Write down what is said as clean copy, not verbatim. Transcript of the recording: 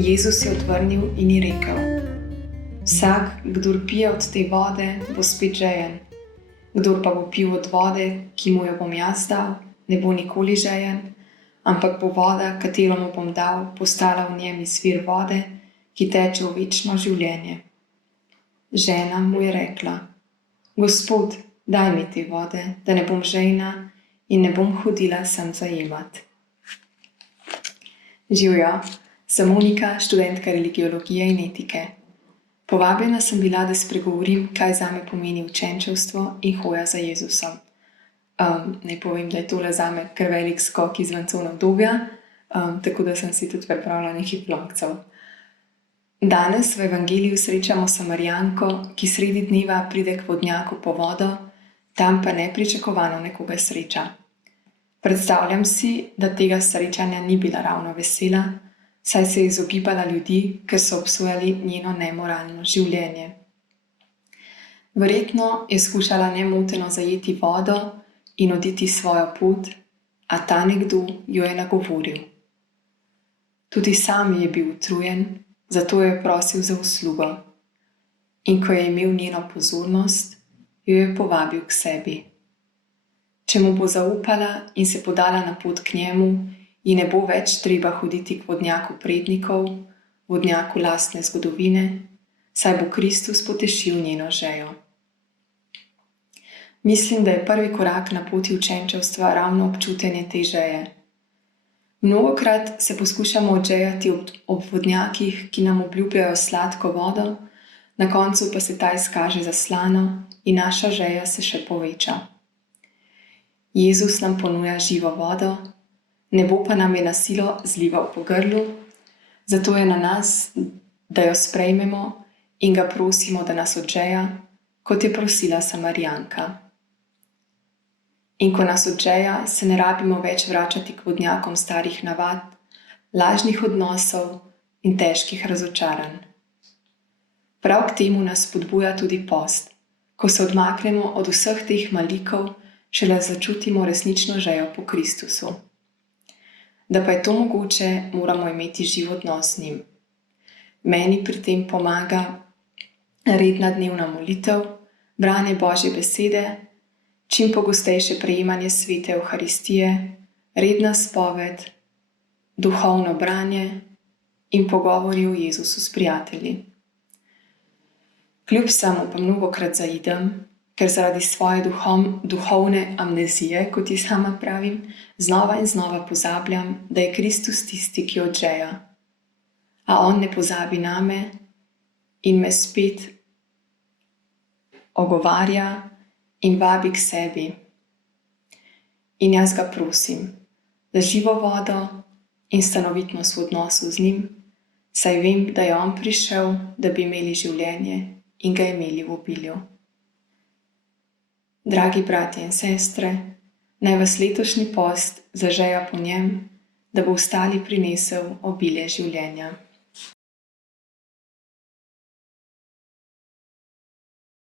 Jezus je odvrnil in ji rekel: Vsak, kdor pije od te vode, bo spet žejen. Kdor pa bo pil od vode, ki mu jo bom jaz dal, ne bo nikoli žejen, ampak bo voda, katero mu bom dal, postala v njem izvir vode, ki teče v večno življenje. Žena mu je rekla: Gospod, daj mi te vode, da ne bom žejna in ne bom hodila sem zajemat. Živjo, sem Monika, študentka religiologije in etike. Povabljena sem bila, da spregovorim, kaj zame pomeni učenčevstvo in hoja za Jezusom. Naj povem, da je tole zame kar velik skok izven cone obdobja, tako da sem si tudi pripravila nekaj ploncev. Danes v evangeliju srečamo Samarijanko, ki sredi dneva pride k vodnjaku po vodo, tam pa nepričakovano nekoga sreča. Predstavljam si, da tega srečanja ni bila ravno vesela, saj se je izogibala ljudi, ker so obsojali njeno nemoralno življenje. Verjetno je skušala nemoteno zajeti vodo in oditi svojo pot, a ta nekdo jo je nagovoril. Tudi sam je bil utrujen, zato je prosil za uslugo. In ko je imel njeno pozornost, jo je povabil k sebi. Če mu bo zaupala in se podala na pot k njemu, ji ne bo več treba hoditi k vodnjaku prednikov, vodnjaku lastne zgodovine, saj bo Kristus potešil njeno žejo. Mislim, da je prvi korak na poti učenčevstva ravno občutenje te žeje. Mnogokrat se poskušamo odžejati ob vodnjakih, ki nam obljubljajo sladko vodo, na koncu pa se ta izkaže za slano in naša žeja se še poveča. Jezus nam ponuja živo vodo, nebo pa nam je na silo zlival po grlu, zato je na nas, da jo sprejmemo in ga prosimo, da nas odžeja, kot je prosila Samarijanka. In ko nas odžeja, se ne rabimo več vračati k vodnjakom starih navad, lažnih odnosov in težkih razočaranj. Prav k temu nas spodbuja tudi post, ko se odmaknemo od vseh teh malikov, šele začutimo resnično žejo po Kristusu. Da pa je to mogoče, moramo imeti živ odnos z njim. Meni pri tem pomaga redna dnevna molitev, branje Božje besede, čim pogostejše prejemanje svete Evharistije, redna spoved, duhovno branje in pogovori o Jezusu s prijatelji. Kljub vsemu pa mnogokrat zaidem, ker zaradi svoje duhovne amnezije, kot ji sama pravim, znova in znova pozabljam, da je Kristus tisti, ki odžeja. A on ne pozabi name in me spet ogovarja in vabi k sebi. In jaz ga prosim za živo vodo in stanovitnost v odnosu z njim, saj vem, da je on prišel, da bi imeli življenje in ga imeli v obilju. Dragi bratje in sestre, naj vas letošnji post zažeja po njem, da bo ostali prinesel obilje življenja.